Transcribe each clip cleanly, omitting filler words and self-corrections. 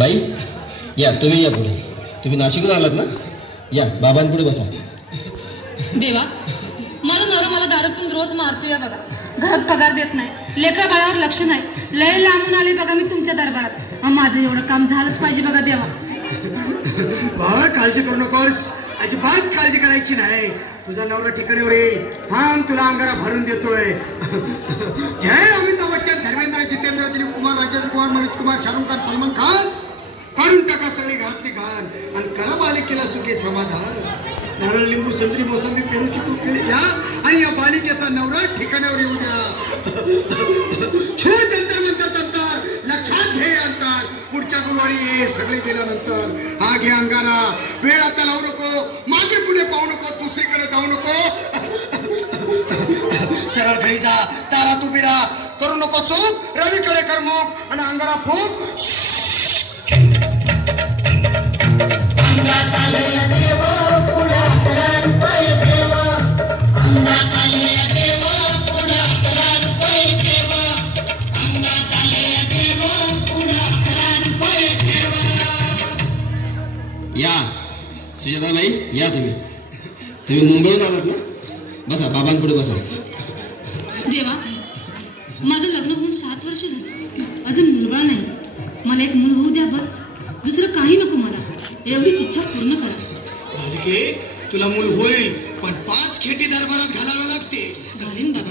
बाई या, तुम्ही या पुढे. तुम्ही नाशिकला आलात ना? या बाबांपुढे बसा. देवा, माझा नवरा मला दारू पिऊन रोज मारतोय बघा. घरात पगार देत नाही, लेकरा बाळावर लक्ष नाही. लय लांबून आले बघा मी तुमच्या दरबारात. माझं एवढं काम झालंच पाहिजे बघा देवा. बाळा काळजी करू नकोस, अजिबात काळजी करायची नाही. तुझा नवरा ठिकाणीवर येईल. थांब, तुला अंगारा भरून देतोय. जय अमिताभ बच्चन, धर्मेंद्र, जितेंद्र, दिलीप कुमार, राजेंद्र कुमार, मनोज कुमार, शाहरुख खान, सलमान खान. काढून टाका सगळी घरातली घाण आणि करा बालिकेला सुखी समाधान. नारळ, लिंबू, संत्री, मोसंबी, पेरू, चिकू, केळी द्या आणि या बालिकेचा नवरा ठिकाणावर येऊ द्या. छू जंतर मंतर तंतर, लक्षात घे अंतर. पुढच्या गुरुवारी ये सगळे गेल्यानंतर. हा घे अंगारा. वेळ आता लावू नको, मागे पुढे पाहू नको, दुसरीकडे जाऊ नको. सरळ घरी जा, दारात उभी राहा. करू नको चूक, रवीकडे कर मुख आणि अंगारा फूक. या सुजाताबाई, या तुम्ही मुंबईहून आलात ना? बसा, बाबांपुढे बसा. देवा, माझं लग्न होऊन 7 वर्ष झाली, अजून मुलबाळ नाही. मला एक मूल होऊ द्या बस. दुसरं काही नको मला. एवढीच इच्छा पूर्ण करा. बालिके, तुला मूल होईल, पण 5 खेटी दरबारात घालावे लागते. घालीन बाबा,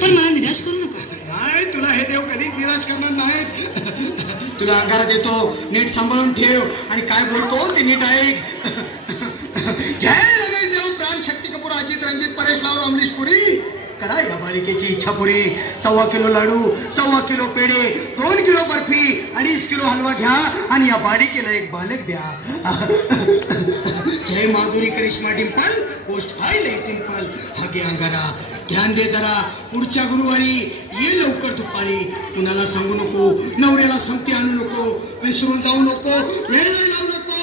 पण मला निराश करू नका. नाही, तुला हे देव कधीच निराश करणार नाहीत. तुला अंगारा देतो, नीट सांभाळून ठेव आणि काय बोलतो ते नीट ऐक. जय रमेश देव, प्राण, शक्ती कपूर, अजित, रंजित, परेश लाव, अमरीश पुरी. करा या बालिकेची इच्छा पुरी. 1.25 किलो लाडू, 1.25 किलो पेढे, 2 किलो बर्फी, 2.5 किलो हलवा घ्या आणि या बालिकेला एक बालक द्या. जय माधुरी, करिश्मा, डिंपल, पोस्ट हाय लय सिंपल. हा घे अंगारा, ध्यान दे जरा. पुढच्या गुरुवारी ये लवकर दुपारी. कुणाला सांगू नको, नवऱ्याला संगती आणू नको, विसरून जाऊ नको, वेळ लावू नको.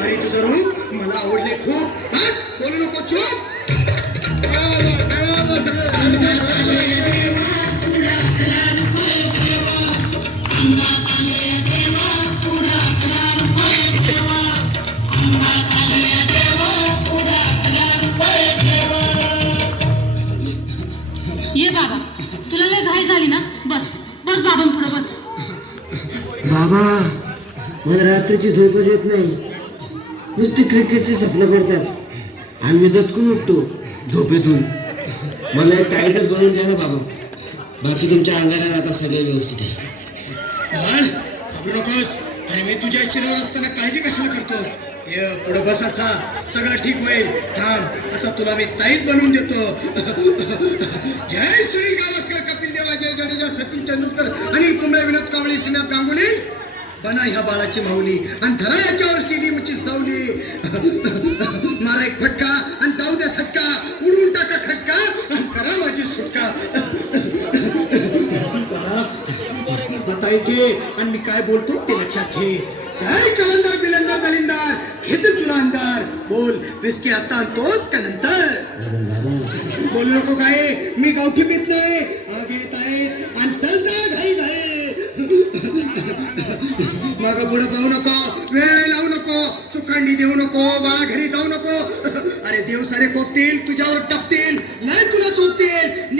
अरे तुझं रूप मला आवडले खूप. बस, बोलू नको, चूप. ये बाबा, तुला लय घाई झाली ना? बस बस बाबांपुढे बस. बाबा, मला रात्रीची झोपच येत नाही. नुसती क्रिकेटची स्वप्न पडतात आणि मी दचकून उठतो झोपेतून. मला एक टाईटच बनवून द्या ना बाबा. बाकी तुमच्या अंगारात आता सगळे व्यवस्थित आहे. बाळ, घाबरू नकोस. अरे मी तुझ्या शिरावर असताना काळजी कशाला करतोस? ये पुढे बस, असा सगळं ठीक होईल. थांब, आता तुला मी ताईत बनवून देतो. जय सुनील गावस्कर, कपिल देव, अजय जडेजा, सचिन तेंडुलकर, अनिल कुंबळे, विनोद कांबळे, श्रीनाथ गांगुली. बना ह्या बाळाची माऊली आणि धरा याच्यावर स्टेडियमची सावली. मारा एक फटका आणि जाऊ द्या सटका. उडवून टाका खटका आणि करा माझी सुटका. आता इथे आणि मी काय बोलतो ते लक्षात घे. जय कलंदर, बिलंदर, दलिंदर, घेतील तुला अंधार. बोल, विस्की आता आणतोस का नंतर? बोलू नको काय, मी गावठी पित नाही. घेत आहे आणि चल जा घाई घाई. मागं पुढे पाहू नको, वेळ लावू नको, चुकांडी देऊ नको, बाळा घरी जाऊ नको. अरे देव सारे कोपतील, तुझ्यावर टपतील, नाही तुला चोपतील.